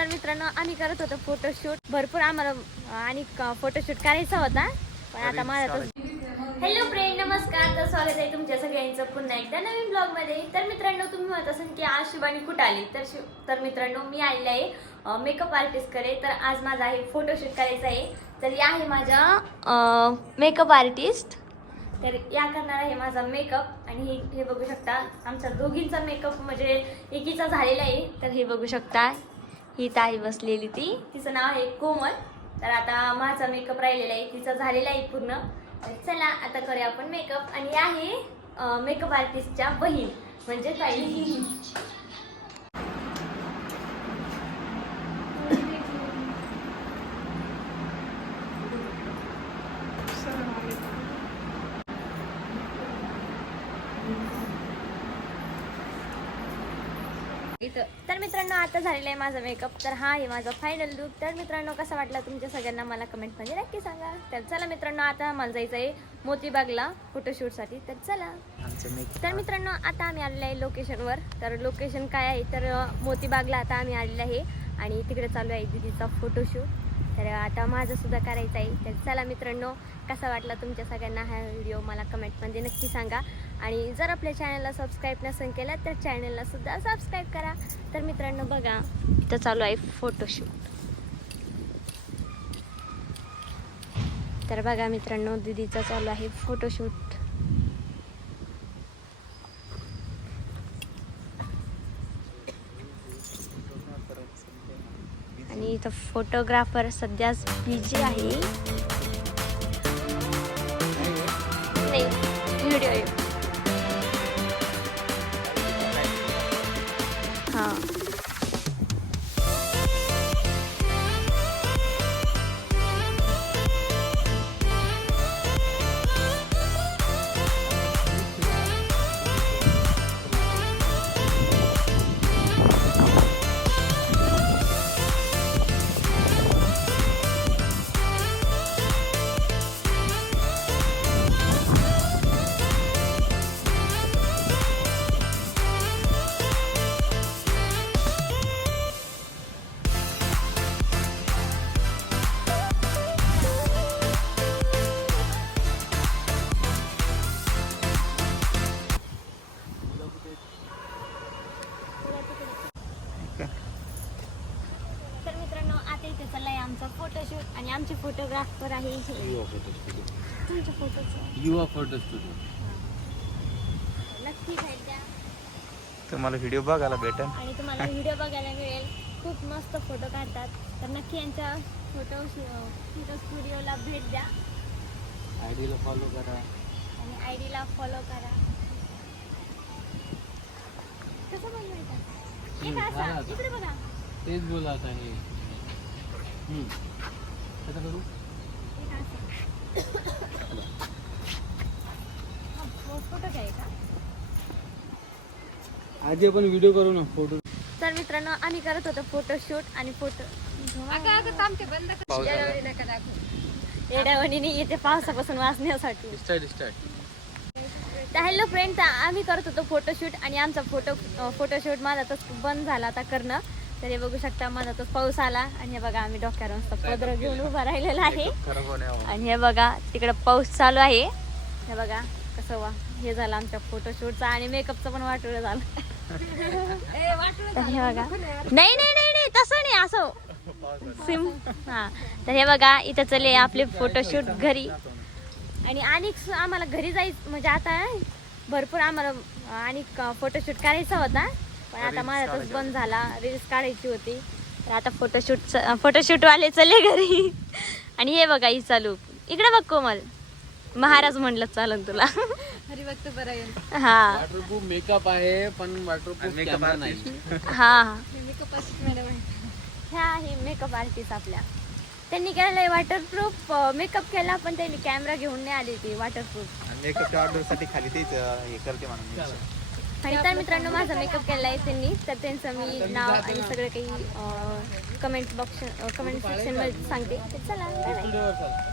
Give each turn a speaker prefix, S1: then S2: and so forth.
S1: तर मित्रांनो आम्ही करत होतो फोटोशूट भरपूर आम्हाला आणि फोटोशूट करायचा होता. पण आता माझा हॅलो फ्रेंड नमस्कार. तर स्वागत आहे तुमच्या सगळ्यांचं पुन्हा एकदा नवीन ब्लॉगमध्ये तर मित्रांनो तुम्ही म्हणत असाल की आज शिवानी कुठं आली? तर शिव- तर मित्रांनो मी आलेले आहे मेकअप आर्टिस्टकडे. तर आज माझा आहे फोटोशूट करायचा आहे. तर या आहे माझ्या मेकअप आर्टिस्ट तर या करणार आहे माझा मेकअप आणि हे हे बघू शकता आमच्या दोघींचा मेकअप म्हणजे एकीचा झालेला आहे. तर हे बघू शकता. ही ताई बसलेली ती. तिचं नाव आहे कोमल. तर आता माझा मेकअप राहिलेला आहे. तिचा झालेला आहे पूर्ण. तर चला आता करूया आपण मेकअप आणि आहे मेकअप आर्टिस्टच्या बहीण. म्हणजे ताई. तर मित्रांनो आता झालेला आहे माझा मेकअप तर हा आहे माझा फायनल लुक तर मित्रांनो कसा वाटला तुमच्या सगळ्यांना मला कमेंटमध्ये नक्की सांगा. तर चला मित्रांनो आता मला जायचं आहे मोतीबागला फोटोशूटसाठी तर चला. तर मित्रांनो आता आम्ही आलेलो आहे लोकेशनवर तर लोकेशन काय आहे? तर मोतीबागला आता आम्ही आलेलो आहे. आणि तिकडे चालू आहे दिदीचा फोटोशूट तर आता माझं सुद्धा करायचं आहे. तर चला मित्रांनो कसा वाटला तुमच्या सगळ्यांना हा व्हिडिओ मला कमेंटमध्ये नक्की सांगा. आणि जर आपल्या चॅनलला सबस्क्राईब नसेल केला तर चॅनलला सुद्धा सबस्क्राईब करा. तर मित्रांनो बघा इथं चालू आहे फोटोशूट तर बघा मित्रांनो दिदीचा चालू आहे फोटोशूट आणि इथं फोटोग्राफर सध्याच बिझी आहे. हां आमचा फोटोशूट आणि आमचे फोटोग्राफर आहे हे.
S2: युवा फोटो स्टुडिओ
S1: तुमच्या फोटोचं
S2: युवा फोटो स्टुडिओ
S1: नक्की भेट. द्या
S2: तुम्हाला व्हिडिओ बघायला भेटेल.
S1: आणि तुम्हाला व्हिडिओ बघायला मिळेल. खूप मस्त फोटो काढतात. तर नक्की यांच्या फोटो फोटो स्टुडिओला भेट द्या.
S2: आय डीला फॉलो करा.
S1: आणि आय डीला फॉलो करा. कसं बनवायचं? हे. इकडे बघा.
S2: तेच बोला आता हे कसं करू
S1: का असं फोटो काय का
S2: आधी आपण व्हिडिओ करू ना फोटो
S1: तर मित्रांनो आम्ही करत होतो फोटोशूट आणि फोटो येड्यावणीने येते पावसापासून वाचण्यासाठी तर हॅलो फ्रेंड आम्ही करत होतो फोटोशूट आणि आमचा फोटो फोटोशूट माझातच बंद झाला आता करणं. तर हे बघू शकता माझातच पाऊस आला. आणि हे बघा आम्ही डोक्यावर मस्त पदर घेऊन उभा राहिलेला आहे.
S2: होण्यावर
S1: आणि हे बघा तिकडं पाऊस चालू आहे. हे बघा कसं वा हे झालं आमच्या फोटोशूटचा आणि मेकअपचं पण वाटोळं झालं. तर हे बघा. नाही नाही नाही नाही तसं नाही असं. सिम हा. तर हे बघा इथं चले आपले फोटोशूट घरी. आणि आणि आम्हाला घरी जायचं म्हणजे आता भरपूर आम्हाला आणि फोटोशूट करायचा होता. पण आता माझ्यातच बंद झाला. रील्स काढायची होती. तर आता फोटोशूट फोटोशूट वाले चले घरी. आणि हे बघा ही चालू इकडे बघ कोमल. महाराज म्हणलं चालन तुला.
S3: हरिभक्त बरं आहे.
S1: हा.
S2: वॉटरप्रूफ मेकअप आहे पण वॉटरप्रूफ कॅमेरा नाही.
S1: हा.
S3: मेकअप असिस्ट मॅडम
S1: ह्या आहे मेकअप आर्टिस्ट आपल्या. त्यांनी केलेलं वॉटरप्रूफ मेकअप केला पण त्यांनी कॅमेरा घेऊन नाही आली ती वॉटरप्रूफ
S4: मेकअपच्या ऑर्डरसाठी खाली तेच हे करते म्हणून.
S1: आणि तर मित्रांनो माझा मेकअप केला आहे त्यांनी तर त्यांचं मी नाव आणि सगळं काही कमेंट बॉक्स कमेंट सेक्शनमध्ये सांगते चला.